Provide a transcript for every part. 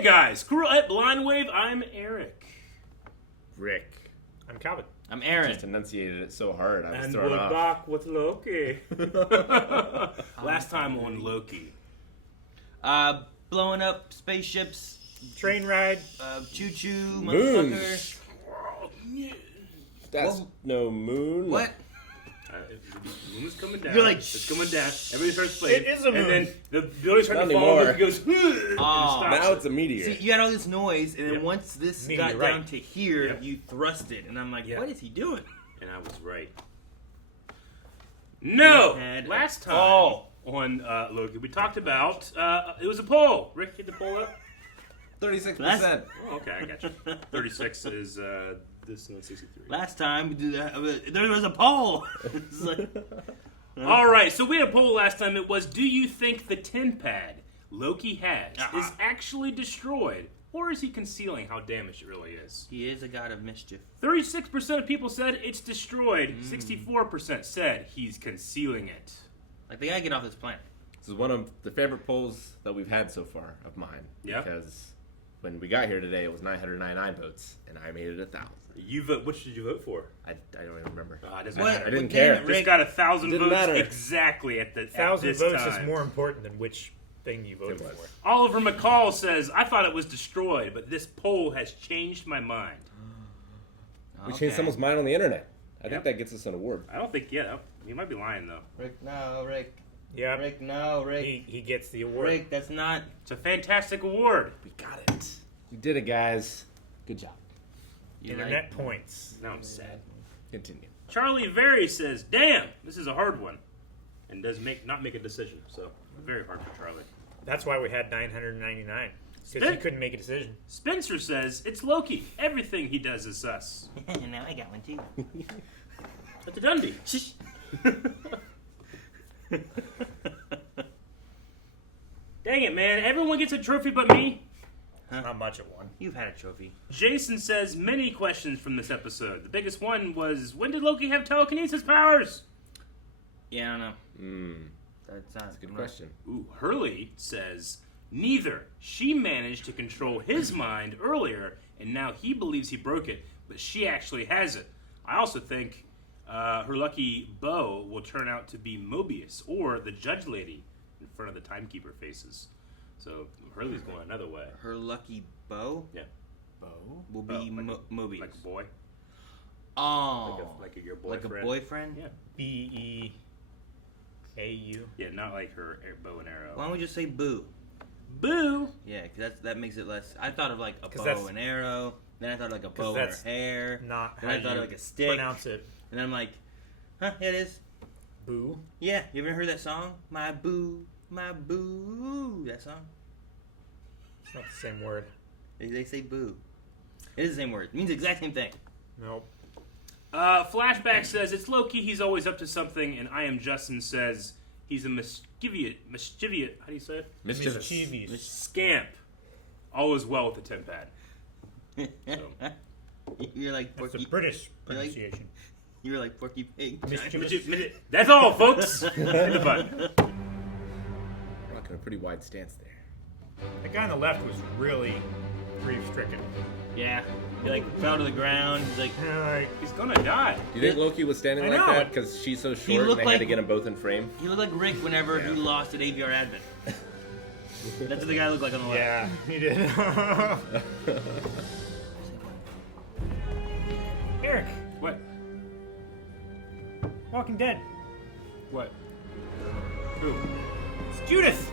Hey guys, Squirrel at Blind Wave. I'm Eric. Rick. I'm Calvin. I'm Aaron. Just enunciated it so hard, I was And thrown we're off. back with Loki. Last time on Loki. Blowing up spaceships. Train ride. Choo-choo, Moon. motherfucker. That's Well, no moon. What? The moon is coming down. You're like, it's coming down. Everybody starts playing. It is a moon. And then the building starts Not to fall. anymore. It goes. And it stops. Now it's a meteor. See, you had all this noise, and then Yep. once this Meteor, got right. down to here, Yep. you thrust it, and I'm like, Yep. what is he doing? And I was right. No! We had Last a time poll. on Loki, we talked about it was a poll. Rick, get the poll up. 36%. Oh, okay, I got you. 36 is this one, 63. Last time, there was a poll. It's like, All right, so we had a poll last time. It was, do you think the tin pad Loki has is actually destroyed, or is he concealing how damaged it really is? he is a god of mischief. 36% of people said it's destroyed. 64% said he's concealing it. Like, they gotta get off this planet. This is one of the favorite polls that we've had so far of mine. Yeah. Because when we got here today, it was 999 votes, and I made it 1,000. You vote. Which did you vote for? I don't even remember. It doesn't What? matter. I didn't Damn care. it, Just Rick. got 1,000 Didn't votes matter. exactly at the 1,000 at this votes time. is more important than which thing you voted It was. for. Oliver McCall says, I thought it was destroyed, but this poll has changed my mind. We Okay. changed someone's mind on the internet. I Yep. think that gets us an award. I don't think, he might be lying, though. Rick, no, Rick. Yeah, Rick, no, Rick. he gets the award. Rick, that's not... It's a fantastic award. We got it. We did it, guys. Good job. You Internet points. Now I'm sad. Continue. Charlie Very says, damn, this is a hard one. And does not make a decision. So, very hard for Charlie. That's why we had 999. Because he couldn't make a decision. Spencer says, it's Loki. Everything he does is sus. now I got one, too. That's a Dundee. Shh. Dang it, man. Everyone gets a trophy but me. Not much of one. You've had a trophy. Jason says, many questions from this episode. The biggest one was, when did Loki have telekinesis powers? Yeah, I don't know. That's That's a good question. Ooh, Hurley says, neither. She managed to control his mind earlier, and now he believes he broke it, but she actually has it. I also think her lucky bow will turn out to be Mobius, or the judge lady in front of the timekeeper faces. So Hurley's going another way. Her lucky bow Yeah. Bow? will be Mobius. Like a boy. Oh. Like your Like boyfriend. a boyfriend? Yeah. BEAU. Yeah, not like her bow and arrow. Why don't we just say boo? Boo! Yeah, because that makes it less... I thought of like a 'Cause bow that's- and arrow. Then I thought of like a bow in her that's hair. Not Then how I thought you of like a stick. pronounce it. And then I'm like, huh, yeah, it is. Boo. Yeah, you ever heard that song? My boo, that song? It's not the same word. They say boo. It is the same word. It means the exact same thing. Nope. Flashback says, it's Loki, he's always up to something, and I Am Justin says, he's a mischievous, how do you say it? Mischievous. Scamp. All is well with the tin pad. So. You're like That's Porky. a British You're like- pronunciation. You're like Porky Pig. Mischievous. That's all, folks. Hit the button. Rocking a pretty wide stance there. The guy on the left was really grief-stricken. Yeah. He like fell to the ground. He's like, He's gonna die. Do you think Loki was standing I like know. that because she's so short and looked they had to like- get them both in frame? he looked like Rick whenever he lost at AVR Advent. That's what the guy looked like on the left. Yeah, he did. Eric, What? Walking Dead. What? Who? It's Judith.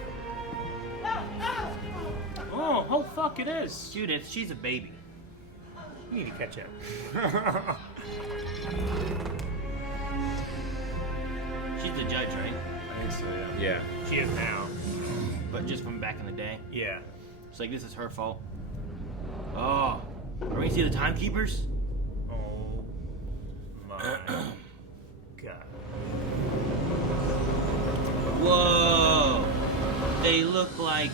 Oh fuck, it is. Judith, she's a baby. You need to catch up. She's the judge, right? I think so, yeah. Yeah. She is now. But just from back in the day. Yeah. It's like, this is her fault. Oh. Are we see the timekeepers? Oh my god. Whoa. They look like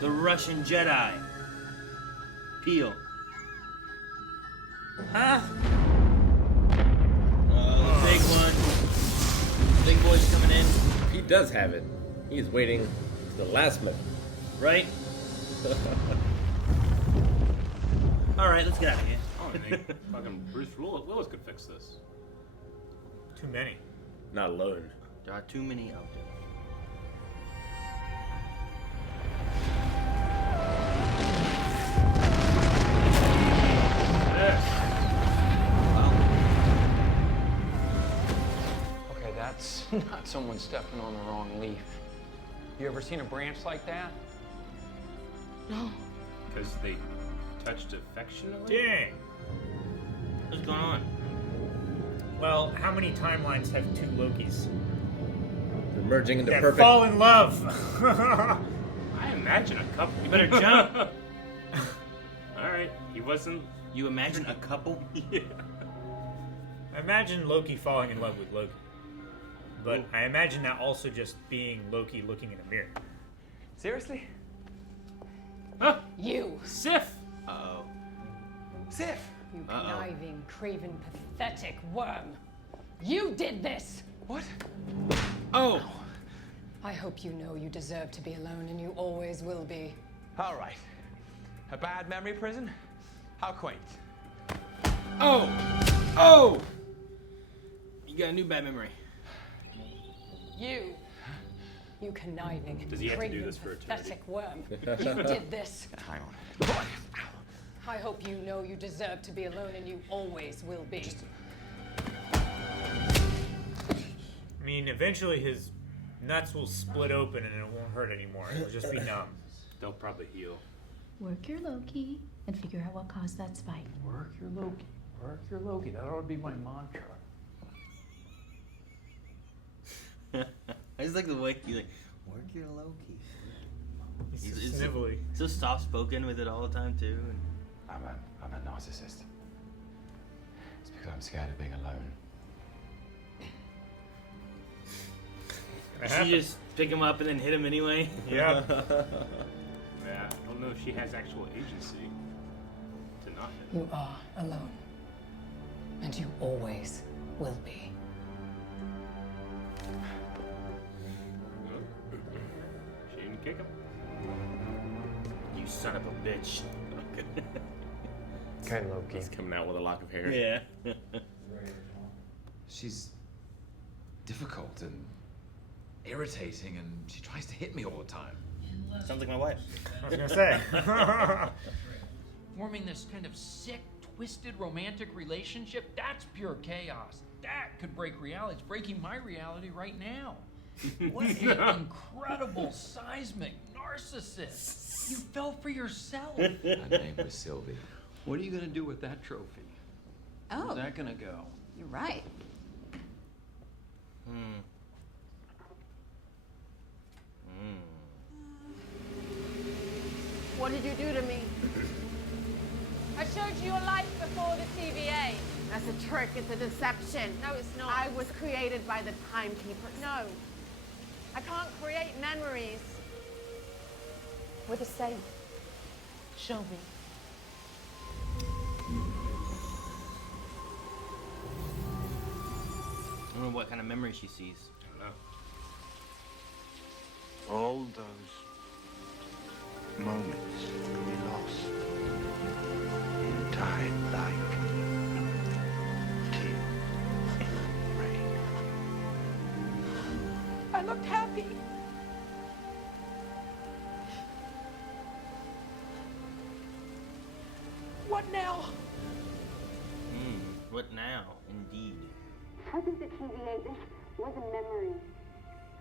the Russian Jedi. Peel. Huh? Big one. Big boy's coming in. If he does have it, he is waiting to the last minute. Right? All right, let's get out of here. I don't think fucking Bruce Willis could fix this. Too many. Not alone. There are too many out there. Okay, that's not someone stepping on the wrong leaf. You ever seen a branch like that? No. Because they touched affectionately? Dang. What's going on? Well, how many timelines have two Lokis They're merging into that perfect. fall in love? I imagine a couple. You better jump. Alright, he wasn't. You imagine a couple? Yeah. Imagine Loki falling in love with Loki. But I imagine that also just being Loki looking in a mirror. Seriously? Huh? You. Sif! Uh-oh. Sif! You Uh-oh. conniving, craven, pathetic worm. You did this! What? Oh! I hope you know you deserve to be alone, and you always will be. All right. A bad memory prison? How quaint. Oh! Oh! You got a new bad memory. You. You conniving, Does he have to do craven, this for eternity? pathetic worm. You did this. Hang on. I hope you know you deserve to be alone, and you always will be. I mean, eventually his nuts will split open and it won't hurt anymore. It'll just be numb. They'll probably heal. Work your Loki and figure out what caused that spike. Work your Loki. Work your Loki. That ought to be my mantra. I just like the way you like work your Loki. He's He's- so snivelly. So soft spoken with it all the time too. And I'm a narcissist. It's because I'm scared of being alone. It she just pick him up and then hit him anyway. Yeah. Yeah, I don't know if she has actual agency to not hit. You are alone, and you always will be. She didn't kick him. You son of a bitch. Okay, Loki. He's coming out with a lock of hair. Yeah. She's difficult and irritating, and she tries to hit me all the time. Sounds like my wife. I was gonna say. Forming this kind of sick, twisted romantic relationship, that's pure chaos. That could break reality. It's breaking my reality right now. What an incredible seismic narcissist. You fell for yourself. Her name was Sylvie. What are you going to do with that trophy? Oh, Where's that going to go? you're right. What did you do to me? I showed you your life before the TVA. That's a trick. It's a deception. No, it's not. I was created by the timekeepers. No. I can't create memories. We're the same. Show me. I wonder what kind of memory she sees. I don't know. All those moments could be lost in time like tea in the rain. I looked happy. What now? What now? Indeed. Wasn't the TVA, this was a memory.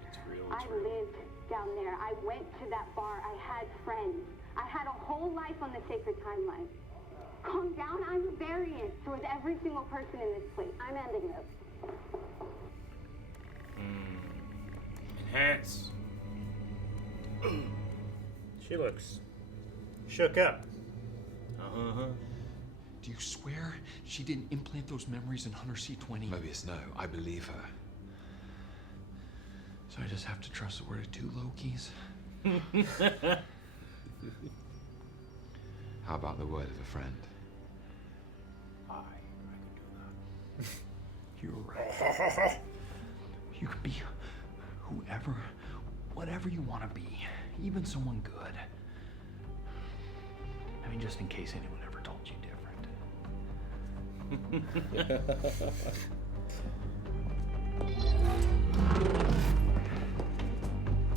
It's real. I lived down there. I went to that bar. I had friends. I had a whole life on the sacred timeline. Calm down. I'm a variant. So is every single person in this place. I'm ending this. Enhance. She looks shook up. Uh-huh. Do you swear she didn't implant those memories in Hunter C-20? Mobius, no. I believe her. So I just have to trust the word of two Lokis? How about the word of a friend? I could do that. You're right. You can be whoever, whatever you want to be, even someone good. I mean, just in case anyone ever told you different.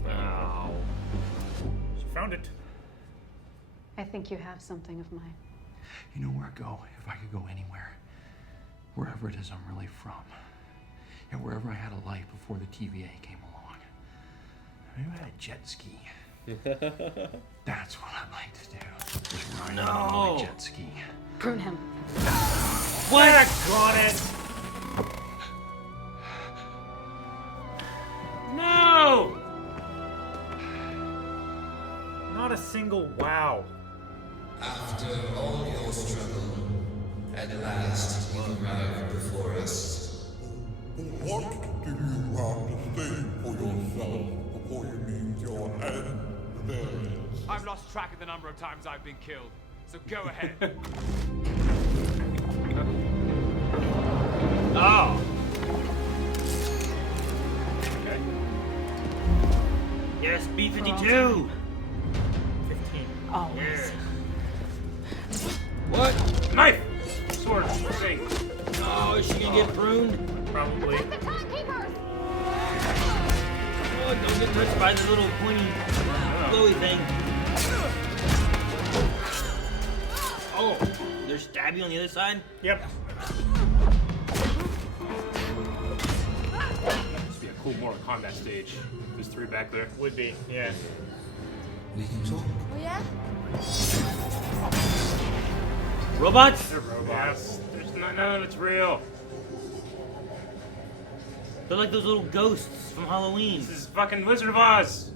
Ow. She found it. I think you have something of mine. You know where I'd go if I could go anywhere? Wherever it is I'm really from. And wherever I had a life before the TVA came along. Maybe I had a jet ski. That's what I'd like to do. Is ride on my jet ski. Prune him. What? Got it. No! Not a single wow. After all your struggle, at last you arrive before us. What do you have to say for yourself before you meet your end rebellions? I've lost track of the number of times I've been killed, so go ahead. Oh. Okay. Yes, B-52. 15. Always. What? Knife! Sword, thing. Oh, is she gonna get pruned? Probably. The timekeepers! Oh, don't get touched by the little pointy glowy thing. Oh, there's stabby on the other side? Yep. This would be a cool Mortal Kombat stage. There's 3 back there. Would be, yeah. We can talk. Oh, yeah? Robots? They're robots. There's none that's real. They're like those little ghosts from Halloween. This is fucking Wizard of Oz.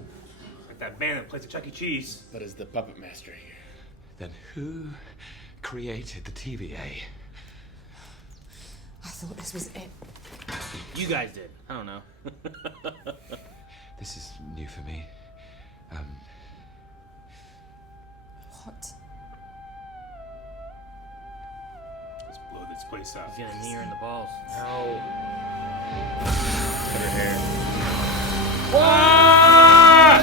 Like that band that plays at Chuck E. Cheese. But is the puppet master here? Then who created the TVA? I thought this was it. You guys did. I don't know. This is new for me. What? Let's blow this place up. He's gonna knee her in the balls. No. Cut her hair. Ah!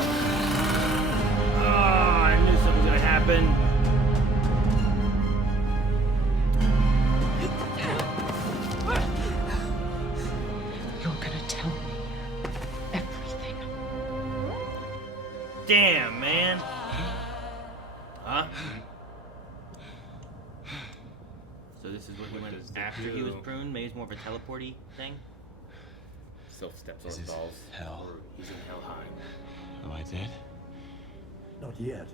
Oh, I knew something was gonna happen. You're gonna tell me everything. Damn, man. Huh? So this is what he went after he was pruned? Maybe it's more of a teleporty thing? Still steps on This his is balls. hell. He's in Helheim. Am I dead? Not yet,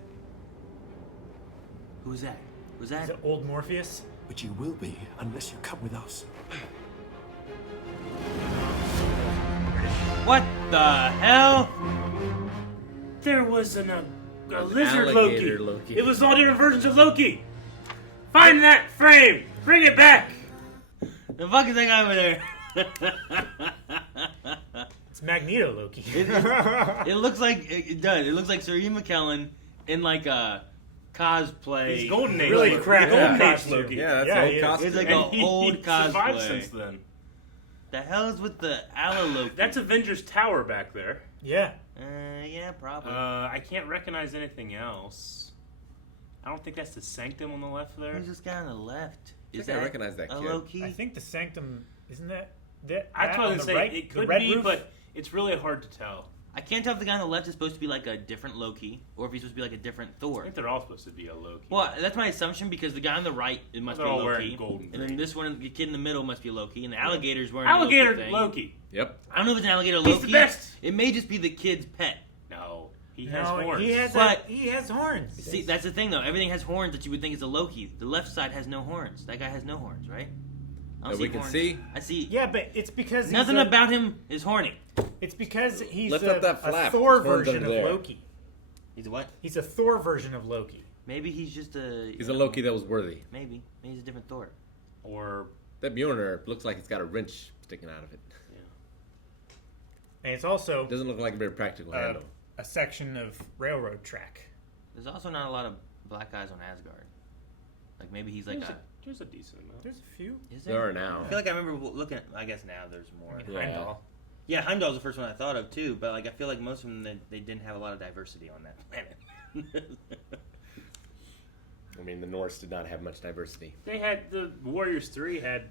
Who's that? Was that? Is it old Morpheus? but you will be unless you come with us. What the hell? There was a lizard alligator Loki. Loki. It was all different versions of Loki. Find that frame. Bring it back. The fuck is that guy over there? It's Magneto Loki. It looks like it does. It looks like Sir Ian McKellen in like a cosplay. He's Golden Age. Really Loki. crappy Golden Age costume. Loki. Yeah, that's Yeah, the he is. old costume. It's like And an old he survived cosplay. since then. The hell is with the Ala Loki? That's Avengers Tower back there. Yeah. Yeah, probably. I can't recognize anything else. I don't think that's the Sanctum on the left there. Who's this guy on the left? I think I recognize that a kid. Loki? I think the Sanctum, isn't that That's what I on was the saying. right? It The could red be, roof? but it's really hard to tell. I can't tell if the guy on the left is supposed to be like a different Loki, or if he's supposed to be like a different I Thor. think they're all supposed to be a Loki. Well, that's my assumption because the guy on the right it must They're be all Loki, wearing gold and and then green. this one, the kid in the middle, must be Loki, and the alligator's wearing Alligator a Loki thing. Loki. Yep. I don't know if it's an alligator He's Loki. the best. It may just be the kid's pet. No, he has No, horns. he has But- he has horns. See, that's the thing though. Everything has horns that you would think is a Loki. The left side has no horns. That guy has no horns, right? I don't That we see can horns. see? I see. Yeah, but it's because he's Nothing a- about him is horny. It's because he's Lift a, up that a flap. Thor His horns version under of there. Loki. He's a what? He's a Thor version of Loki. Maybe he's just a. He's a Loki that was worthy. Maybe he's a different Thor. Or That Mjolnir looks like it's got a wrench sticking out of it. And it's also Doesn't look like a very practical handle. a section of railroad track. There's also not a lot of black guys on Asgard. Like maybe he's like there's a decent amount. There's a few. Is There are now. I feel like I remember looking at. I guess now there's more. I mean, Yeah. Heimdall. Yeah, Heimdall's the first one I thought of too, but like I feel like most of them they didn't have a lot of diversity on that planet. I mean, the Norse did not have much diversity. They had the Warriors 3 had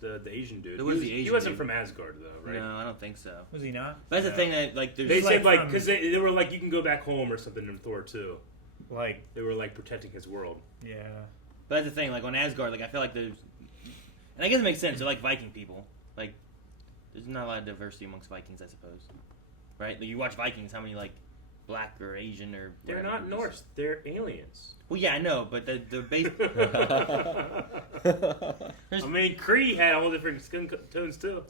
the Asian dude. There was the Asian he wasn't dude. from Asgard though, right? No, I don't think so. Was he not? But that's the thing that like They there's said like because they were like you can go back home or something in Thor 2. Like they were like protecting his world. Yeah. But that's the thing, like on Asgard, like I feel like there's, and I guess it makes sense. They're like Viking people. Like there's not a lot of diversity amongst Vikings, I suppose. Right? Like, you watch Vikings, how many like black or Asian or They're whatever not it is. Norse. They're aliens. Well, yeah, I know, but they're based. I mean, Kree had all different skin tones too.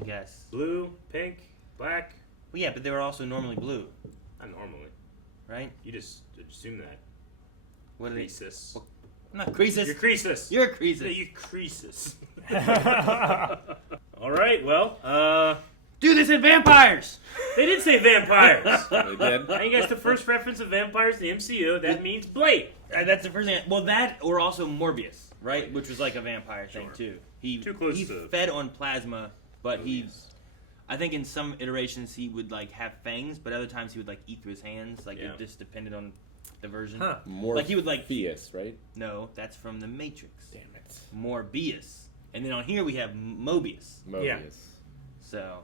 I guess blue, pink, black. Well, yeah, but they were also normally blue. Not normally, right? You just assume that. What are they? Croesus. I'm not Croesus. You're Croesus. You're a Croesus. Yeah, you're Croesus. All right, well, Dude, they said vampires! They did say vampires. They did. I think that's the first reference of vampires in the MCU. That means Blade. That's the first thing. Well, that or also Morbius, right? Which was like a vampire thing too. He Too close he to fed on plasma, but I think in some iterations he would like have fangs, but other times he would like eat through his hands. Like it just depended on the version. Huh. Like he would like Morpheus, right? No, that's from the Matrix. Damn it. Morbius, and then on here we have Mobius. Mobius. Yeah. So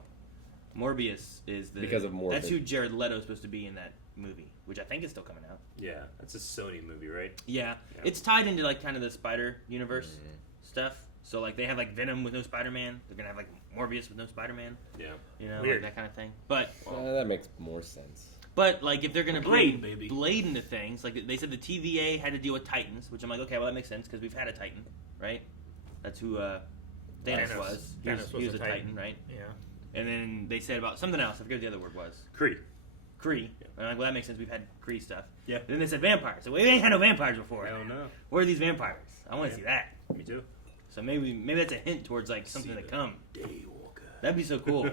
Morbius is the Because of Morbid. That's who Jared Leto is supposed to be in that movie, which I think is still coming out. Yeah, that's a Sony movie, right? Yeah. It's tied into like kind of the Spider Universe stuff. So like they have like Venom with no Spider-Man. They're gonna have like Morbius with no Spider-Man. Yeah. You know, Weird. like that kind of thing. But that makes more sense. But like if they're gonna Blade, bring baby. Blade into things, like they said the TVA had to deal with Titans, which I'm like, okay, well that makes sense because we've had a Titan, right? That's who Thanos was. He was a Titan, right? Yeah. And then they said about something else. I forget what the other word was. Kree. Kree. And I'm like, well, that makes sense. We've had Kree stuff. Yeah. And then they said vampires. So we ain't had no vampires before. I don't know. Where are these vampires? I want to see that. Me too. So maybe that's a hint towards like something to come. That'd be so cool.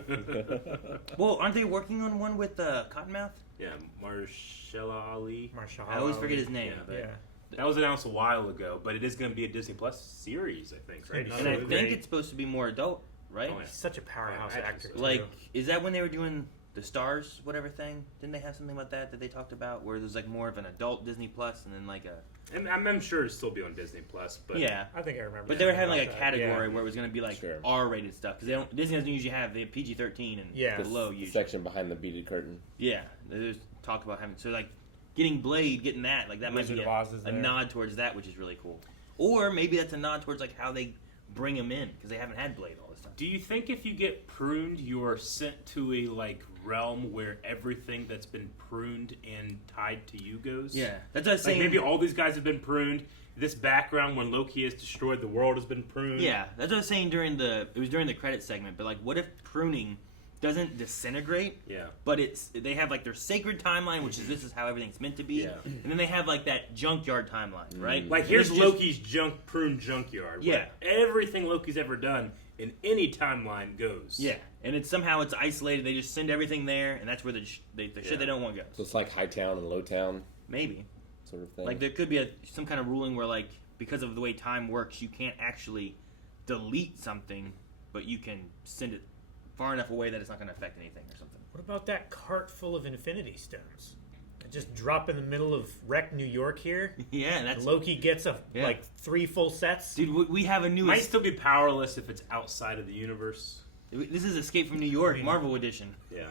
Well, aren't they working on one with Cottonmouth? Yeah, Marshala Ali. I always forget his name. Yeah. But That was announced a while ago, but it is going to be a Disney Plus series, I think, right? And I think it's supposed to be more adult, right? Oh, yeah. He's such a powerhouse actor. Like, is that when they were doing the Stars, whatever thing? Didn't they have something about that they talked about, where there's like more of an adult Disney Plus, and then like a. And I'm sure it'll still be on Disney Plus, but Yeah, I think I remember. But they were having like a about that. category Yeah. where it was going to be like R-rated stuff because Disney doesn't usually have. They have PG-13 and below usually. Section behind the beaded curtain. Yeah, there's talk about having like getting Blade, getting that like that Wizard might of be Oz is a there. nod towards that, which is really cool. Or maybe that's a nod towards like how they bring him in because they haven't had Blade all this time. do you think if you get pruned, you're sent to a like realm where everything that's been pruned and tied to you goes? Yeah, that's what I was saying. Like maybe all these guys have been pruned. This background when Loki is destroyed, the world has been pruned. Yeah, that's what I was saying during the credit segment. But like, what if pruning doesn't disintegrate? Yeah. But they have like their sacred timeline, which is this is how everything's meant to be. Yeah. And then they have like that junkyard timeline, right? Like And here's it's just- Loki's prune junkyard. Yeah. Where everything Loki's ever done in any timeline goes. Yeah, and it's isolated. They just send everything there, and that's where the shit they don't want goes. So it's like High Town and Low Town, Maybe. sort of thing. Like there could be some kind of ruling where like because of the way time works, you can't actually delete something, but you can send it far enough away that it's not going to affect anything or something. What about that cart full of Infinity Stones? It just drop in the middle of wrecked New York here. Yeah, that's Loki gets like 3 full sets. Dude, we have a new. Might still be powerless if it's outside of the universe. This is Escape from New York, Marvel edition. Yeah.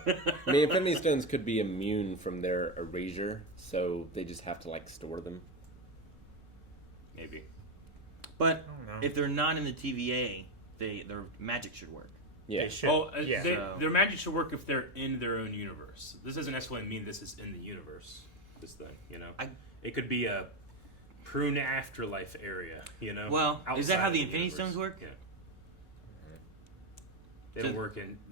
I mean, Infinity Stones could be immune from their erasure, so they just have to like store them. Maybe. But I don't know. if they're not in the TVA, their magic should work. Yeah. They should. Well, Yeah. their magic should work if they're in their own universe. This doesn't necessarily mean this is in the universe. This thing, you know, it could be a prune afterlife area. You know. Well, is that outside how of the Infinity Stones universe. work? Yeah. They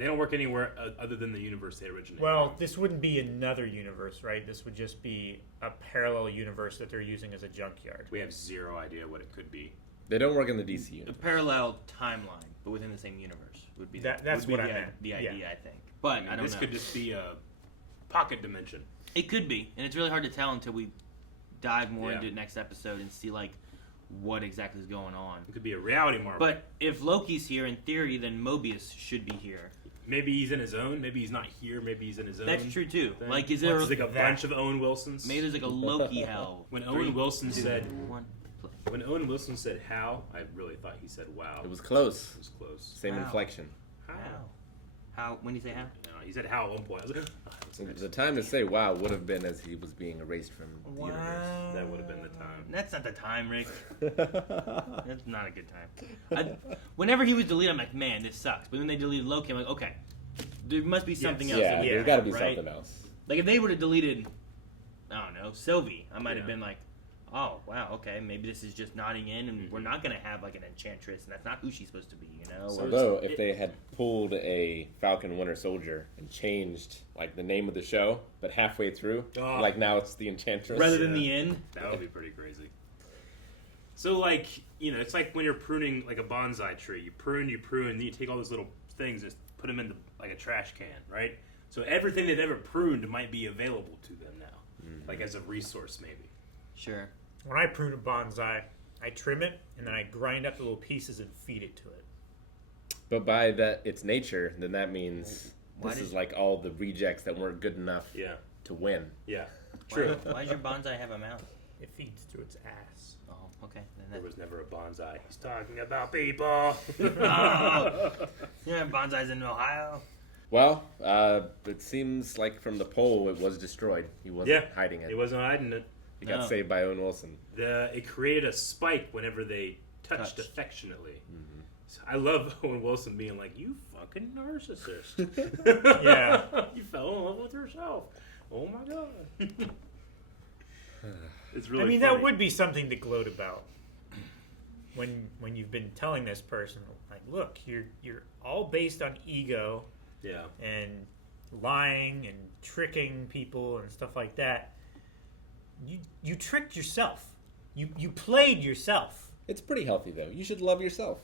don't work anywhere other than the universe they originate. Well, this wouldn't be another universe, right? This would just be a parallel universe that they're using as a junkyard. We have zero idea what it could be. They don't work in the DC A universe. parallel timeline, but within the same universe would be That's would be what I the, meant. the idea, Yeah. I think. But I don't this know. could just be a pocket dimension. It could be, and it's really hard to tell until we dive more Yeah. into it next episode and see like what exactly is going on. It could be a reality marvel. But if Loki's here in theory, then Mobius should be here. Maybe he's in his own. Maybe he's not here. Maybe he's in his own. That's true too. thing. Like, is there There's like a bunch of Owen Wilsons? Maybe there's like a Loki hell. When Three, Owen Wilson two, said, one. when Owen Wilson said "how," I really thought he said "wow." It was close. It was close. Same How? inflection. How? When do you say how? No, he said "how" at one point. I was like, oh, that's nice. The time to say "wow" would have been as he was being erased from the Wow. universe. That would have been the time. That's not the time, Rick. That's not a good time. Whenever he was deleted, I'm like, man, this sucks. But when they deleted Loki, I'm like, okay, there must be something else. Yeah, that we there's have, got to be right? something else. Like if they would have deleted, I don't know, Sylvie, I might have Yeah. been like, oh wow, okay, maybe this is just nodding in, and we're not gonna have like an enchantress, and that's not who she's supposed to be, you know. So Although, if they had pulled a Falcon Winter Soldier and changed like the name of the show, but halfway through, Oh. like now it's the Enchantress, rather than the end, That would be pretty crazy. So, like, you know, it's like when you're pruning like a bonsai tree. You prune, then you take all those little things and put them into like a trash can, right? So everything they've ever pruned might be available to them now, like as a resource, maybe. sure. When I prune a bonsai, I trim it and then I grind up the little pieces and feed it to it. But by that its nature, then that means Why this did- is like all the rejects that weren't good enough Yeah, to win. yeah, Why, true. why does your bonsai have a mouth? It feeds through its ass. Oh, okay. Then There that, was never a bonsai. He's talking about people. oh, yeah, bonsai's in Ohio. Well, it seems like from the poll it was destroyed. He wasn't hiding it. He wasn't hiding it. It got No. saved by Owen Wilson. It created a spike whenever they touched affectionately. So I love Owen Wilson being like, "You fucking narcissist." Yeah. You fell in love with yourself. Oh my god. It's really. I mean, funny. that would be something to gloat about. When you've been telling this person, like, look, you're all based on ego, Yeah. and lying and tricking people and stuff like that. You tricked yourself. You played yourself. It's pretty healthy though. You should love yourself.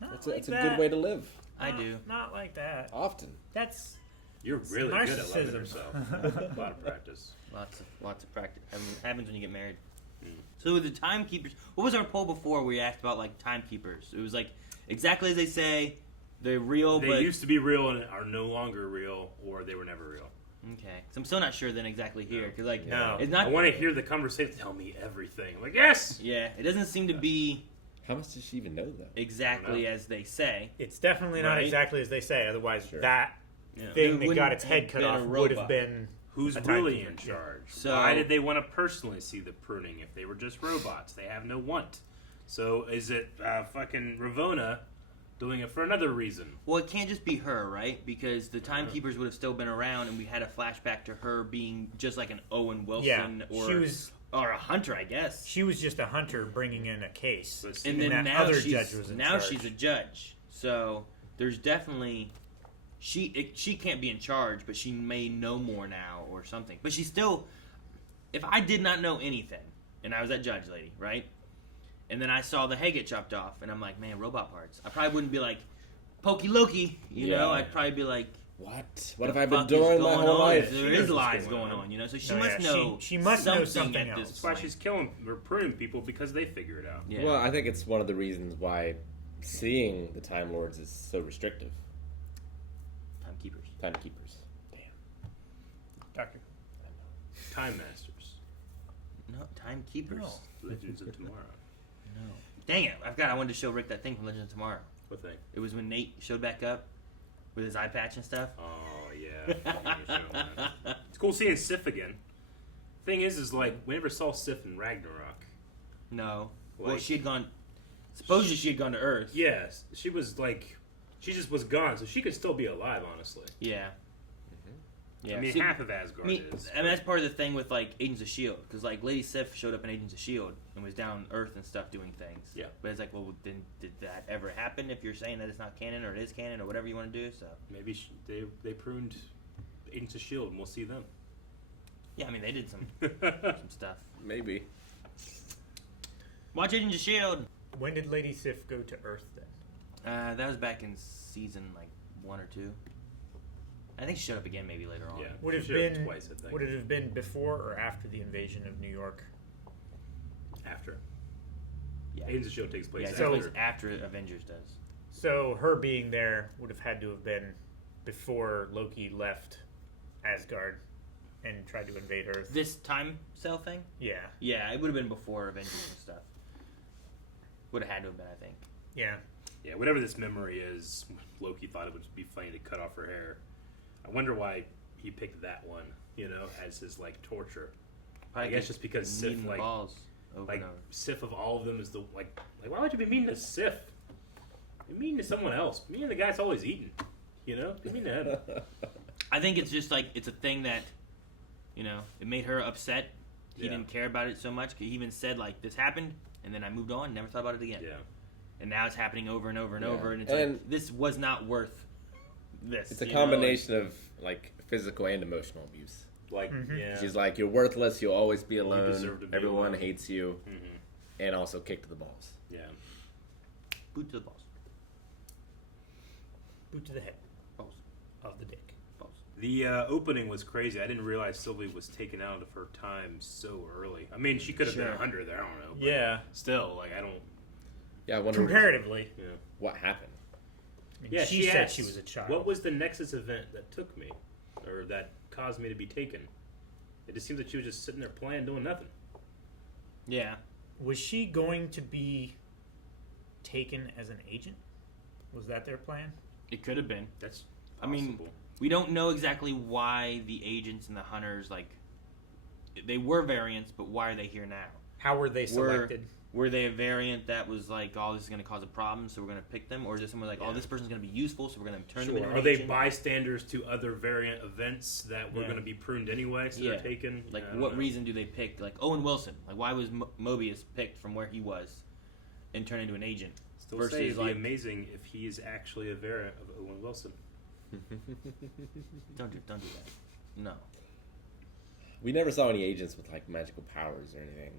Not It's a like good that. way to live. I do. Not like that. Often. That's You're really good at loving narcissism. yourself. A lot of practice. Lots of practice. I mean, it happens when you get married. So the timekeepers. What was our poll before? Where we asked about like timekeepers. It was like exactly as they say. They're real, They but used to be real and are no longer real, or they were never real. okay. So I'm still not sure then exactly here because like No. it's not. I want to hear the conversation. Tell me everything. I'm like, yes. Yeah, it doesn't seem to be How much does she even know though? exactly as they say. It's definitely not Right. exactly as they say. Otherwise, Sure. that Yeah. thing It that wouldn't got its head have cut been a off would have robot. been Who's a really timekeeper. in Yeah. charge? So- Why did they want to personally see the pruning if they were just robots? They have no want. So is it fucking Ravona doing it for another reason? Well, it can't just be her, right? Because the timekeepers would have still been around, and we had a flashback to her being just like an Owen Wilson Yeah, or she was- or a hunter, I guess. She was just a hunter bringing in a case, And then that now other she's judge was in now charge. she's a judge. So there's definitely she can't be in charge, but she may know more now or something. But she's still. If I did not know anything, and I was that judge lady, right? And then I saw the head get chopped off, and I'm like, man, robot parts. I probably wouldn't be like, pokey Loki, you know? Yeah. I'd probably be like, What? What the have I been fuck is doing my going whole on? life? There is lies going on, you know? So she No, must yeah, know. she must know something at else. this That's why point. she's killing or pruning people because they figure it out. Yeah. Well, I think it's one of the reasons why seeing the Time Lords is so restrictive. Timekeepers. Timekeepers. Damn. Doctor. Time Masters. No, timekeepers. No. Legends of Tomorrow. No. Dang it! I wanted to show Rick that thing from Legends of Tomorrow. What thing? It was when Nate showed back up with his eye patch and stuff. Oh yeah. It's cool seeing Sif again. Thing is like we never saw Sif in Ragnarok. No. Well, Like- she had gone. Supposedly she had gone to Earth. Yes, she was like, she just was gone, so she could still be alive, honestly. Yeah. Yeah. I mean, See, half of Asgard is. I mean, that's part of the thing with like Agents of Shield, because like Lady Sif showed up in Agents of Shield and was down Earth and stuff doing things. Yeah. But it's like, well, then did that ever happen? If you're saying that it's not canon or it is canon or whatever you want to do, so. Maybe they pruned Agents of Shield, and we'll see them. Yeah, I mean they did some stuff. Maybe. Watch Agents of Shield. When did Lady Sif go to Earth then? That was back in season like 1 or 2. I think she showed up again maybe later on. Yeah. Would it She have showed up been twice, I think. Would it have been before or after the invasion of New York? After. Yeah. Agents of Shield takes place Yeah, it after. takes place after Avengers does. So her being there would have had to have been before Loki left Asgard and tried to invade Earth. This time cell thing? Yeah. Yeah, it would have been before Avengers and stuff. Would have had to have been, I think. Yeah. Yeah, whatever this memory is, Loki thought it would be funny to cut off her hair. I wonder why he picked that one, as his torture. Probably I guess just because Sif kneading the balls over and over. Sif of all of them is the why would you be mean to Sif? Be mean to someone else. Me and the guy's always eating. Be mean to him. I think it's just it's a thing that, it made her upset. He didn't care about it so much. He even said this happened, and then I moved on, never thought about it again. Yeah. And now it's happening over and over and over, and it's this was not worth this. It's a combination of physical and emotional abuse. Yeah. She's like, you're worthless. You'll always be alone. deserve to be Everyone alone. hates you, and also kick to the balls. Yeah. Boot to the balls. Boot to the head. Balls. Of the dick. Balls. The opening was crazy. I didn't realize Sylvie was taken out of her time so early. I mean, she could have been 100 there. I don't know. But Yeah. Still, I don't. Yeah, I wonder Comparatively. what happened. Yeah, she said she was a child. What was the Nexus event that took me, or that caused me to be taken? It just seems like she was just sitting there playing, doing nothing. Yeah. Was she going to be taken as an agent? Was that their plan? It could have been. That's I mean, we don't know exactly why the agents and the hunters, they were variants, but why are they here now? How were they selected? Were they a variant that was this is going to cause a problem, so we're going to pick them? Or is it someone this person's going to be useful, so we're going to turn them into an Are they agent? bystanders to other variant events that were going to be pruned anyway, so they're taken? What reason do they pick? Owen Wilson. Why was Mobius picked from where he was and turned into an agent? Still versus say it'd be amazing if he is actually a variant of Owen Wilson. Don't do that. No. We never saw any agents with magical powers or anything.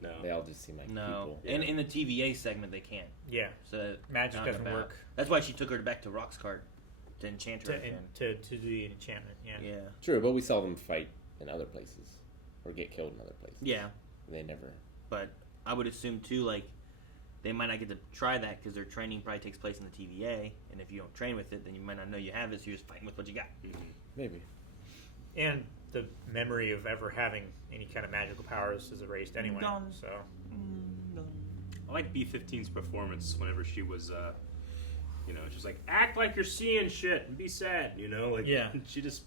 No. They all just seem like people. And in the TVA segment, they can't. Yeah. So magic doesn't work. That's why she took her back to Roxcart to enchant her again. To do the enchantment. Yeah. Yeah. True, but we saw them fight in other places or get killed in other places. Yeah. And they never. But I would assume too, they might not get to try that because their training probably takes place in the TVA, and if you don't train with it, then you might not know you have it, so you're just fighting with what you got. Maybe. And the memory of ever having any kind of magical powers is erased anyway. Done. So I like B-15's performance whenever she was, she's like, act like you're seeing shit and be sad, She just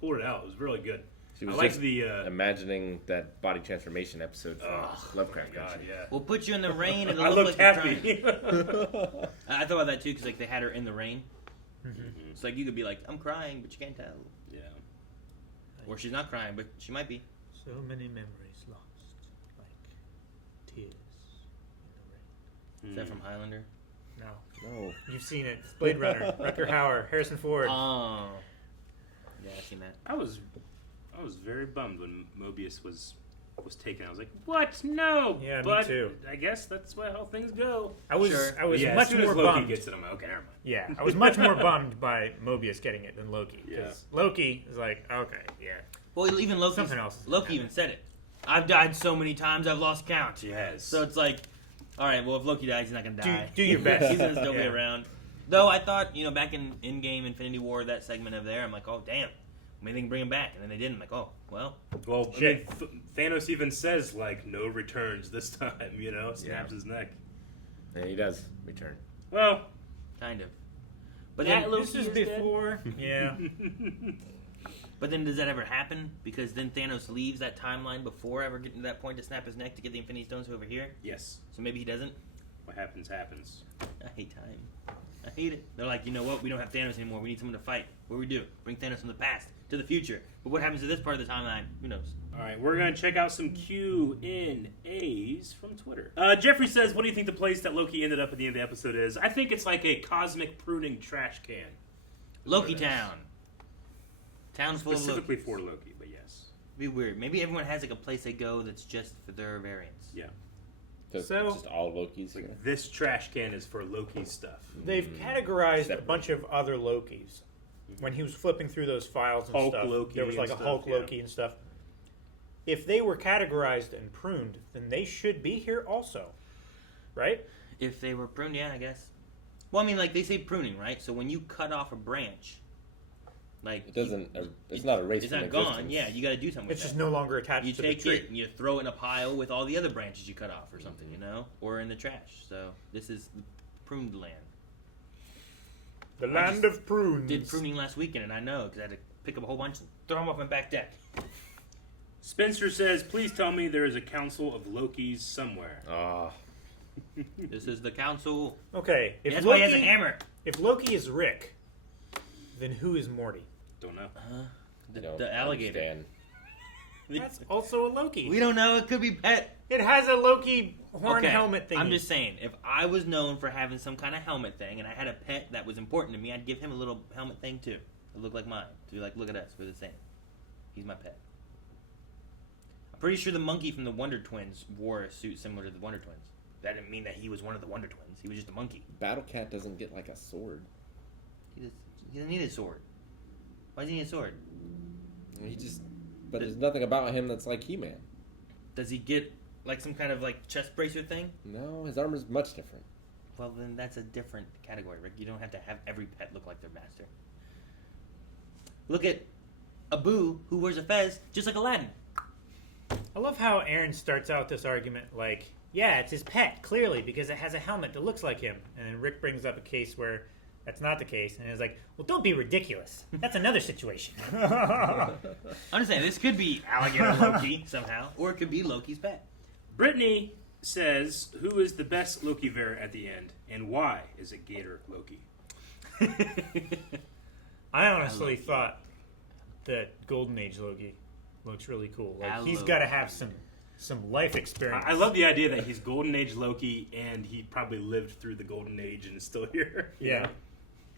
pulled it out. It was really good. She was I like just the imagining that body transformation episode from Lovecraft God, Country. yeah. We'll put you in the rain and I it'll looked look like happy. you're crying. I thought about that too because they had her in the rain. It's you could be like, I'm crying, but you can't tell. Yeah. Or she's not crying, but she might be. So many memories lost, like tears in the rain. Is that from Highlander? No. You've seen it. It's Blade Runner. Rutger Hauer, Harrison Ford. Oh. Yeah, I've seen that. I was very bummed when Mobius was taken. I was like, "What? No!" Yeah, but me too. I guess that's how things go. I was Yeah, much as soon more as Loki bummed. gets it, I'm like, okay, never mind. Yeah, I was much more bummed by Mobius getting it than Loki. Because Loki is like, okay, yeah. Well, even Loki. Something else. Loki even said it. I've died so many times, I've lost count. Yes. So it's like, all right, well, if Loki dies, he's not gonna die. Do your best. He's gonna still be around. Though I thought, back in Endgame, Infinity War, that segment of there, I'm like, oh damn, maybe they can bring him back, and then they didn't. I'm like, oh well. Well, I mean, Thanos even says no returns this time. Snaps his neck. And he does return. Well, kind of. But Yeah, then this is before. Yeah. But then does that ever happen? Because then Thanos leaves that timeline before ever getting to that point to snap his neck to get the Infinity Stones over here? Yes. So maybe he doesn't? What happens. I hate time. I hate it. They're like, you know what? We don't have Thanos anymore. We need someone to fight. What do we do? Bring Thanos from the past to the future. But what happens to this part of the timeline? Who knows? All right, we're going to check out some Q&As from Twitter. Jeffrey says, what do you think the place that Loki ended up at the end of the episode is? I think it's like a cosmic pruning trash can. Loki Town. Town's full of Loki. Specifically for Loki, but yes. Be weird. Maybe everyone has a place they go that's just for their variants. Yeah. So it's just all Lokis here? This trash can is for Loki stuff. They've categorized a bunch of other Lokis. When he was flipping through those files and Hulk stuff, Loki there was like and a Hulk stuff, yeah. Loki and stuff. If they were categorized and pruned, then they should be here also, right? If they were pruned, yeah, I guess. Well, I mean, like they say pruning, right? So when you cut off a branch, like it doesn't. It's not erased. It's from not gone. existence. Yeah, you got to do something. It's with just that. no longer attached You to the take tree. it and you throw it in a pile with all the other branches you cut off, or something, you know, or in the trash. So this is the pruned land. The land of prunes. Did pruning last weekend, and I know because I had to pick up a whole bunch and throw them off my back deck. Spencer says, "Please tell me there is a council of Lokis somewhere." This is the council. Okay, if That's Loki, why he has a hammer. If Loki is Rick, then who is Morty? Don't know. The alligator. That's also a Loki. We don't know. It could be pet. It has a Loki horn Okay, helmet thing. I'm just saying, if I was known for having some kind of helmet thing, and I had a pet that was important to me, I'd give him a little helmet thing too. It looked like mine. To be like, look at us, we're the same. He's my pet. I'm pretty sure the monkey from the Wonder Twins wore a suit similar to the Wonder Twins. That didn't mean that he was one of the Wonder Twins. He was just a monkey. Battle Cat doesn't get like a sword. He doesn't need a sword. Why does he need a sword? But there's nothing about him that's like He-Man. Does he get like some kind of like chest bracer thing? No, his armor's much different. Well, then that's a different category, Rick. You don't have to have every pet look like their master. Look at Abu, who wears a fez, just like Aladdin. I love how Aaron starts out this argument like, yeah, it's his pet, clearly, because it has a helmet that looks like him. And then Rick brings up a case where that's not the case. And he's like, well, don't be ridiculous. That's another situation. I'm just saying, this could be alligator Loki somehow, or it could be Loki's pet. Brittany says, "Who is the best Loki variant at the end, and why is it Gator Loki?" I honestly thought that Golden Age Loki looks really cool. Like he's got to have some life experience. I love the idea that he's Golden Age Loki, and he probably lived through the Golden Age and is still here. Yeah.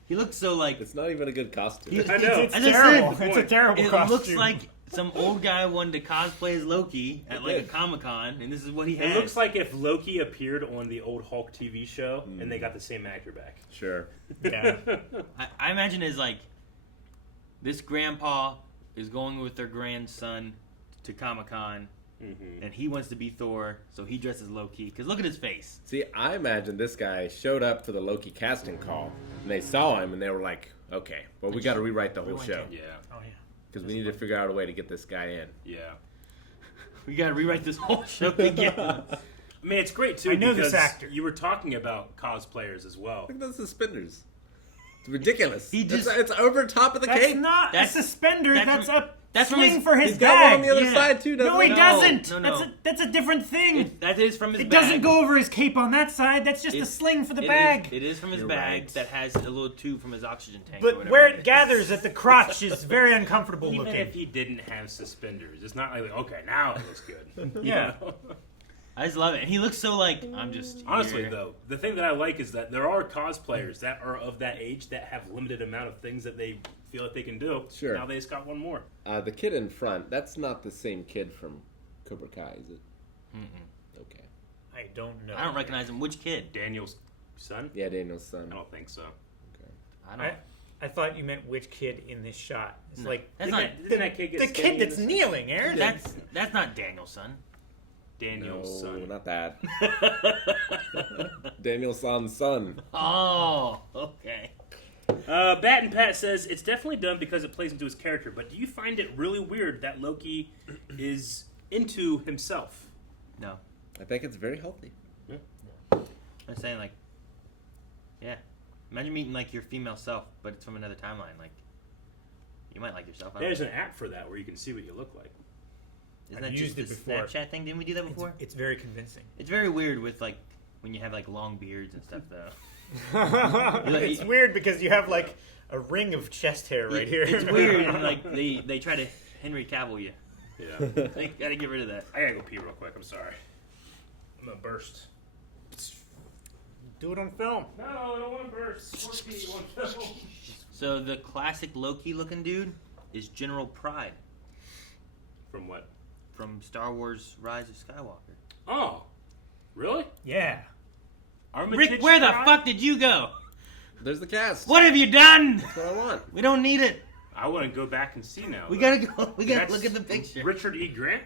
He looks so like... It's not even a good costume. I know. It's terrible. It's a terrible It costume. looks like some old guy wanted to cosplay as Loki at like a Comic-Con, and this is what he has. It looks like if Loki appeared on the old Hulk TV show, and they got the same actor back. Sure. Yeah. I imagine it's like this grandpa is going with their grandson to Comic-Con, and he wants to be Thor, so he dresses Loki. Because look at his face. See, I imagine this guy showed up to the Loki casting call, and they saw him, and they were like, okay, well, we got to rewrite the whole show. Yeah. Oh, yeah. Because we need to figure out a way to get this guy in. Yeah. We got to rewrite this whole show again. I mean, it's great, too, I know because this actor. you were talking about cosplayers as well. Look at those suspenders. It's ridiculous. He just- it's over top of the That's cape. not That's- a suspender. that's That's, that's a from sling his- for his He's got one bag. on the other Yeah. side, too, doesn't No, he he? doesn't. No. That's a different thing. That is from his It bag. doesn't go over his cape on that side. That's just a sling for the bag. It is from his You're bag right. that has a little tube from his oxygen tank. or But whatever where it it is. gathers at the crotch is very uncomfortable Even looking. if he didn't have suspenders, it's not like, okay, now it looks good. You Yeah. know? I just love it. And he looks so like, I'm just Honestly, here. though, the thing that I like is that there are cosplayers that are of that age that have limited amount of things that they feel that they can do. Sure. Now they just got one more. The kid in front, that's not the same kid from Cobra Kai, is it? Okay. I don't know. I don't recognize him. Which kid? Daniel's son? Yeah, Daniel's son. I don't think so. I don't. I thought you meant which kid in this shot. It's No, like that's the, not- didn't that kid get the skinny kid in that's this? kneeling, Aaron. That's not Daniel's son. Daniel's No, son. not that. Daniel's son's son. Oh, okay. Bat and Pat says it's definitely done because it plays into his character, but do you find it really weird that Loki is into himself? No. I think it's very healthy. I'm saying like, yeah. Imagine meeting like your female self, but it's from another timeline. Like, you might like yourself. I don't There's know. an app for that where you can see what you look like. Isn't I've that used just it the before. Snapchat thing? Didn't we do that before? It's very convincing. It's very weird with like when you have like long beards and stuff though. It's weird because you have like a ring of chest hair right here. It's weird, and like they try to Henry Cavill you. Yeah. They gotta get rid of that. I gotta go pee real quick. I'm sorry. I'm gonna burst. Do it on film. No, I don't want to burst. I want to pee on film. So the classic Loki looking dude is General Pride From what? from Star Wars Rise of Skywalker. Oh, really? Yeah. Rick, where the fuck did you go? There's the cast. What have you done? That's what I want. We don't need it. I want to go back and see now. We though. gotta go. We gotta That's look at the picture. Richard E. Grant?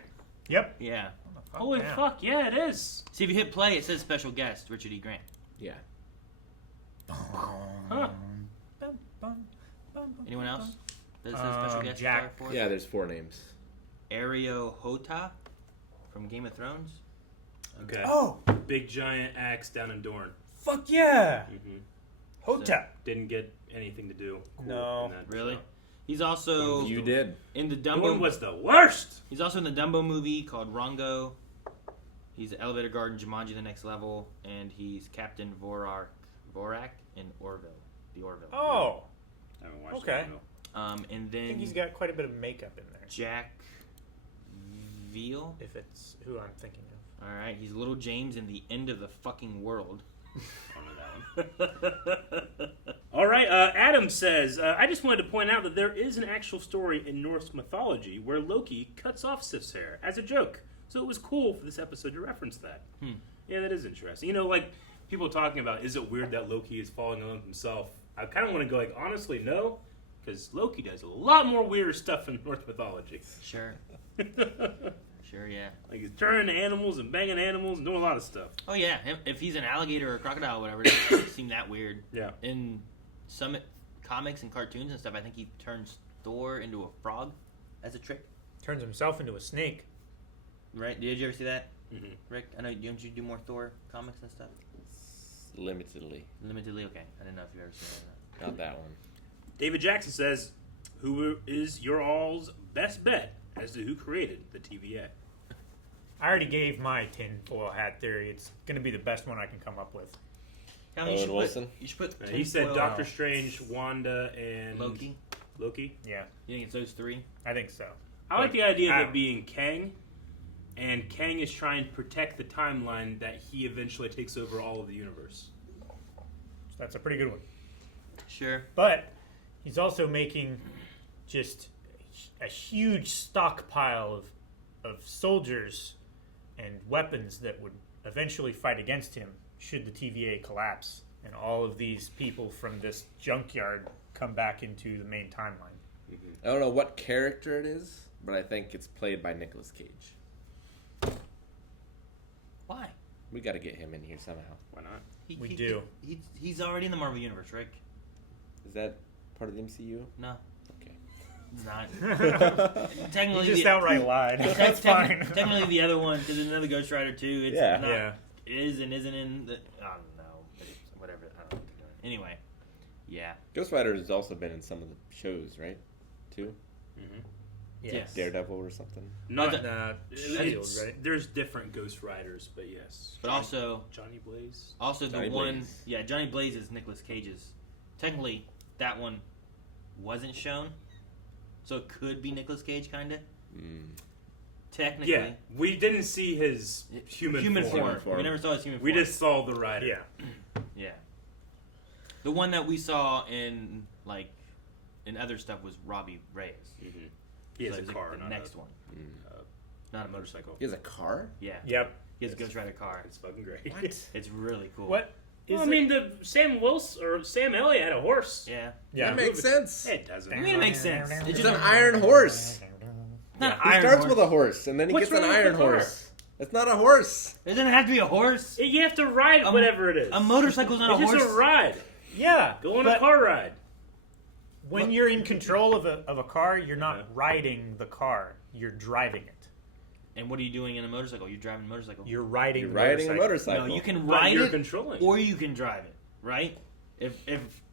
Yep. Yeah. Holy yeah. fuck, yeah, it is. See if you hit play, it says special guest Richard E. Grant. Yeah. Huh. Anyone else? There's a special guest Jack. star for us? Yeah, there's 4 names. Ario Hota from Game of Thrones. Okay. Oh! Big giant axe down in Dorne. Fuck yeah! Mm-hmm. Hota. Didn't get anything to do. No. in that Really? show. He's also You did. in the Dorne Dumbo. was the worst. He's also in the Dumbo movie called Rongo. He's the elevator guard in Jumanji: The Next Level, and he's Captain Vorak in Orville. The Orville. Oh. I haven't watched Okay. it, no. And I then think he's got quite a bit of makeup in there. Jack Veal. If it's who I'm thinking of. All right, he's Little James in The End of the Fucking World. All right, Adam says, I just wanted to point out that there is an actual story in Norse mythology where Loki cuts off Sif's hair as a joke. So it was cool for this episode to reference that. Yeah, that is interesting. You know, like, people talking about, is it weird that Loki is falling in love with himself? I kind of want to go, like, honestly, no. Because Loki does a lot more weird stuff in Norse mythology. Sure. Sure, yeah. Like, he's turning animals and banging animals and doing a lot of stuff. Oh, yeah. If he's an alligator or a crocodile or whatever, it doesn't seem that weird. Yeah. In some comics and cartoons and stuff, I think he turns Thor into a frog as a trick. Turns himself into a snake. Right? Did you ever see that, Mm-hmm. Rick? I know, don't you do more Thor comics and stuff? Limitedly. Limitedly? Okay. I didn't know if you've ever seen that. Not that one. David Jackson says, who is your all's best bet as to who created the TVA? I already gave my tinfoil hat theory. It's going to be the best one I can come up with. I mean, you should put He said tinfoil- Doctor Strange, Wanda, and Loki. Loki? Yeah. You think it's those 3? I think so. I like the idea of it being Kang, and Kang is trying to protect the timeline that he eventually takes over all of the universe. So that's a pretty good one. Sure. But he's also making just a huge stockpile of soldiers and weapons that would eventually fight against him should the TVA collapse and all of these people from this junkyard come back into the main timeline. I don't know what character it is, but I think it's played by Nicolas Cage. Why? We got to get him in here somehow. Why not? We do. He's already in the Marvel Universe, Rick. Is that part of the MCU? No. Okay. It's not. Technically, You just outright lied. That's fine. Technically, the other one, because there's another Ghost Rider too. It's Yeah. not, Yeah. is and isn't in. I don't know. But it's whatever. I don't know what they're doing. Anyway, yeah. Ghost Rider has also been in some of the shows, right? Too? Mm-hmm. Yes. Daredevil or something? Not Shield, right? There's different Ghost Riders, but yes. But also Johnny Blaze. Also, Johnny the one, Blaze. yeah, Johnny Blaze is Nicolas Cage's. Technically, that one wasn't shown, so it could be Nicolas Cage, kind of. Technically, Yeah, we didn't see his human form. We never saw his human form. We just saw the rider. Yeah. Yeah. The one that we saw in other stuff was Robbie Reyes. Mm-hmm. He has So a it's car, the not next a- one, not a motorcycle. He has a car? Yeah. Yep. He has a Ghost Rider car. It's fucking great. What? It's really cool. What? Well, I mean, the Sam Elliott had a horse. Yeah. Yeah. That makes sense. It doesn't. I mean, it makes sense. It's an iron horse. Not He an iron starts horse. with a horse, and then he What's gets an wrong with iron the car? horse. It's not a horse. It doesn't have to be a horse. You have to ride whatever it is. A motorcycle's not a It's horse. just a ride. Yeah. Go on a but car ride. when you're in control of a car, you're not riding the car. You're driving it. And what are you doing in a motorcycle? You're driving a motorcycle. You're riding You're the riding a motorcycle. motorcycle. No, you can But ride you're it, controlling. or you can drive it, right? If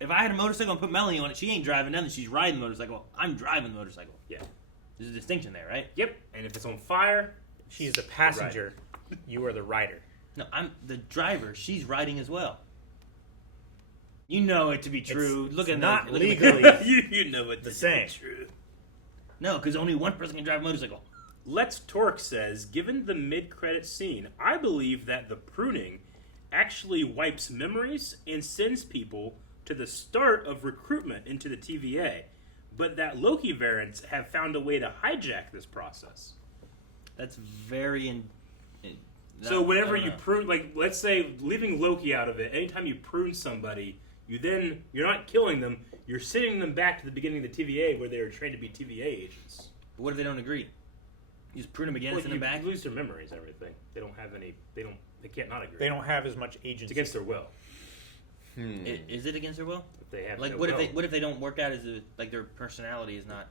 I had a motorcycle and put Melanie on it, she ain't driving nothing. She's riding the motorcycle. I'm driving the motorcycle. Yeah. There's a distinction there, right? Yep. And if it's on fire, She's the passenger. You are the rider. No, I'm the driver. She's riding as well. You know it to be true. It's look at not that. Look at legally you know it. the same. True. No, because only one person can drive a motorcycle. Let's Torque says, given the mid-credit scene, I believe that the pruning actually wipes memories and sends people to the start of recruitment into the TVA, but that Loki variants have found a way to hijack this process. That's very. So whenever you prune, like, let's say, leaving Loki out of it, anytime you prune somebody, you're not killing them, you're sending them back to the beginning of the TVA where they were trained to be TVA agents. But what if they don't agree? You just prune them again, Well, send you them back. lose their memories and everything. They don't have any. They can't not agree. They don't have as much agency. It's against their will. Is it against their will? They have Like, no what will. if they don't work out as like their personality is not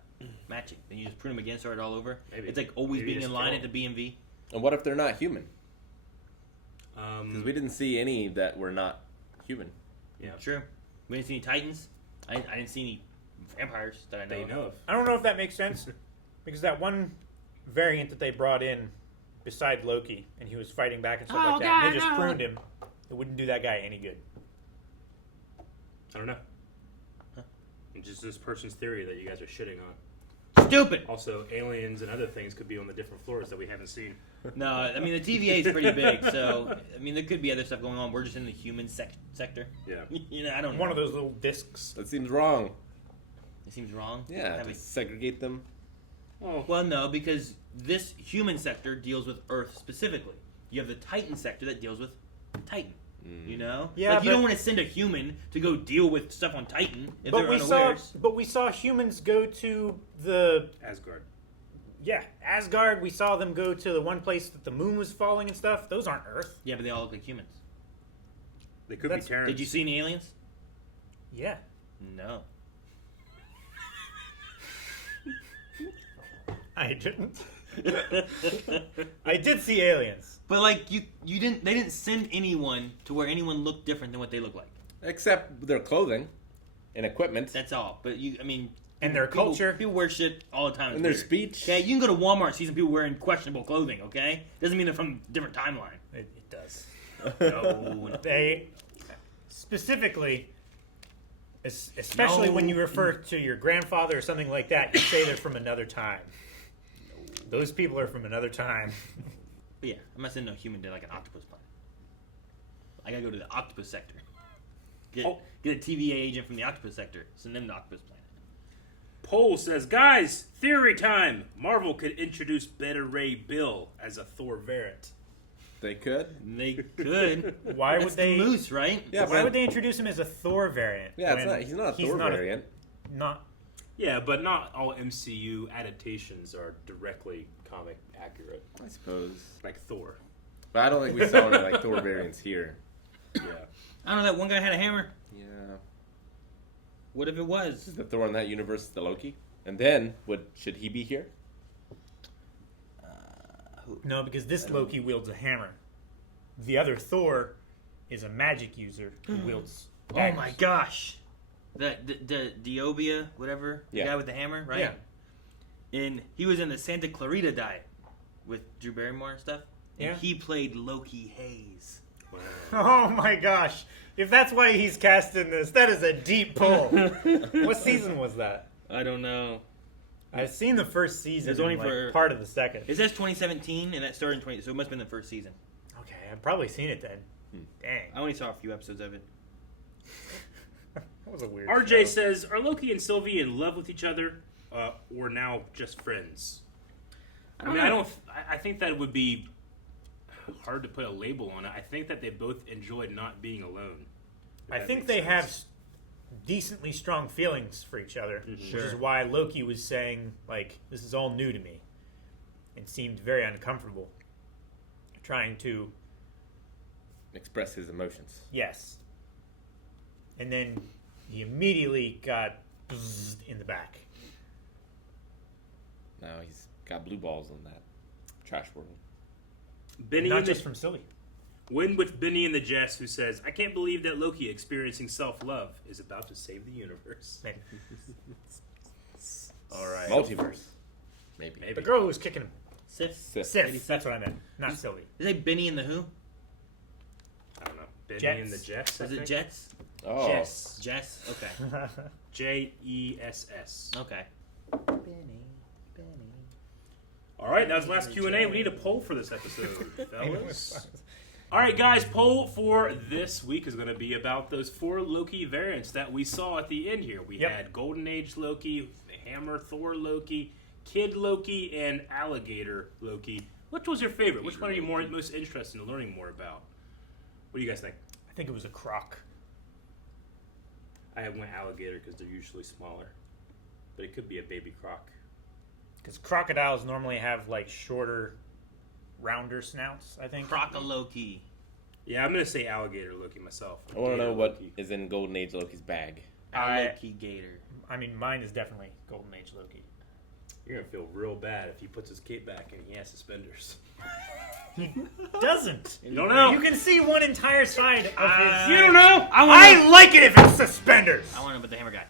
matching? Then you just prune them again, start it all over. Maybe. It's like always Maybe being just in line kill at the BMV. And what if they're not human? Because we didn't see any that were not human. Yeah, true. We didn't see any Titans. I didn't see any vampires that I know of. I don't know if that makes sense because that one variant that they brought in beside Loki and he was fighting back and stuff like that, and they just pruned him. It wouldn't do that guy any good. I don't know. It's just this person's theory that you guys are shitting on. Stupid. Also, aliens and other things could be on the different floors that we haven't seen. No, I mean the TVA is pretty big, so I mean there could be other stuff going on. We're just in the human sector. Yeah. You know, I don't know. One of those little discs. That seems wrong. It seems wrong. Yeah, Have to we- segregate them. Well, no, because this human sector deals with Earth specifically. You have the Titan sector that deals with Titan. You know, Yeah, like you but- don't want to send a human to go deal with stuff on Titan if But they're we unawares. saw humans go to the Asgard. Yeah, Asgard. We saw them go to the one place that the moon was falling and stuff. Those aren't Earth. Yeah, but they all look like humans. They could That's- be Terrans. Did you see any aliens? Yeah. No. I didn't. I did see aliens. But like you didn't. They didn't send anyone to where anyone looked different than what they look like. Except their clothing and equipment. That's all. But I mean, And their people- culture. People wear shit all the time. And their speech. Okay, you can go to Walmart and see some people wearing questionable clothing. Okay, doesn't mean they're from a different timeline. It does. No. They specifically, especially when you refer to your grandfather or something like that, you say they're from another time. Those people are from another time. But yeah, I'm not sending no human to like an octopus planet. I gotta go to the octopus sector. Get a TVA agent from the octopus sector. Send them to the octopus planet. Poll says, guys, theory time. Marvel could introduce Beta Ray Bill as a Thor variant. They could. They could. Why That's would they? the Moose, right? Yeah, Why would they introduce him as a Thor variant? Yeah, when he's not a Thor variant. Not. Yeah, but not all MCU adaptations are directly comic accurate. I suppose. Like Thor. But I don't think we saw any like Thor variants here. Yeah. I don't know. That one guy had a hammer. Yeah. What if it was? Is the Thor in that universe the Loki? And then, should he be here? No, because this Loki wields a hammer. The other Thor is a magic user who wields. Oh daggers. my gosh. The Diobia, whatever. The Yeah. guy with the hammer, right? Yeah. And he was in the Santa Clarita diet with Drew Barrymore and stuff. And Yeah. he played Loki Hayes. Oh my gosh! If that's why he's cast in this, that is a deep pull. What season was that? I don't know. I've seen the first season. It's only and, like, for- part of the second. It says 2017, and that started in 20. So it must have been the first season. Okay, I've probably seen it then. Dang, I only saw a few episodes of it. that was a weird. RJ show. says, are Loki and Sylvie in love with each other, or now just friends? I think that would be hard to put a label on it. I think that they both enjoyed not being alone. if I that think makes they sense. have decently strong feelings for each other, which is why Loki was saying, like, this is all new to me, and seemed very uncomfortable trying to. Express his emotions. Yes. And then he immediately got bzzed in the back. Now he's got blue balls on that trash world. Benny Not and just the, from Sylvie. Win with Benny and the Jess, who says, I can't believe that Loki, experiencing self-love, is about to save the universe. All right. Multiverse. Maybe. The girl who was kicking him. Sif. Sif. That's what I meant. Not Sylvie. Is it Benny and the Who? I don't know. Benny Jets. and the Jets, I Was it think? Jets? Oh. Jess. Jess? Okay. Jess. Okay. All right, that was last Q&A. We need a poll for this episode, fellas. All right, guys, poll for this week is going to be about those 4 Loki variants that we saw at the end here. We had Golden Age Loki, Hammer Thor Loki, Kid Loki, and Alligator Loki. Which was your favorite? Which one are you most interested in learning more about? What do you guys think? I think it was a croc. I went alligator because they're usually smaller. But it could be a baby croc. Because crocodiles normally have, like, shorter, rounder snouts, I think. Crocoloki. Yeah, I'm gonna say alligator Loki myself. I want to Gator know what Loki. is in Golden Age Loki's bag. Loki Gator. I mean, mine is definitely Golden Age Loki. You're gonna feel real bad if he puts his cape back and he has suspenders. He doesn't. You don't know. You can see one entire side of his. You don't know. I like it if it's suspenders. I want to put the hammer guy.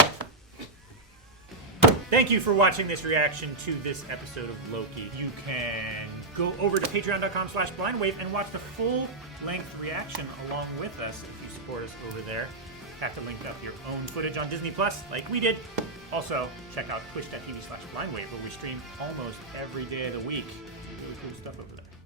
Thank you for watching this reaction to this episode of Loki. You can go over to patreon.com/blindwave and watch the full-length reaction along with us if you support us over there. Have to link up your own footage on Disney Plus like we did. Also, check out twitch.tv/blindwave where we stream almost every day of the week. Really cool stuff over there.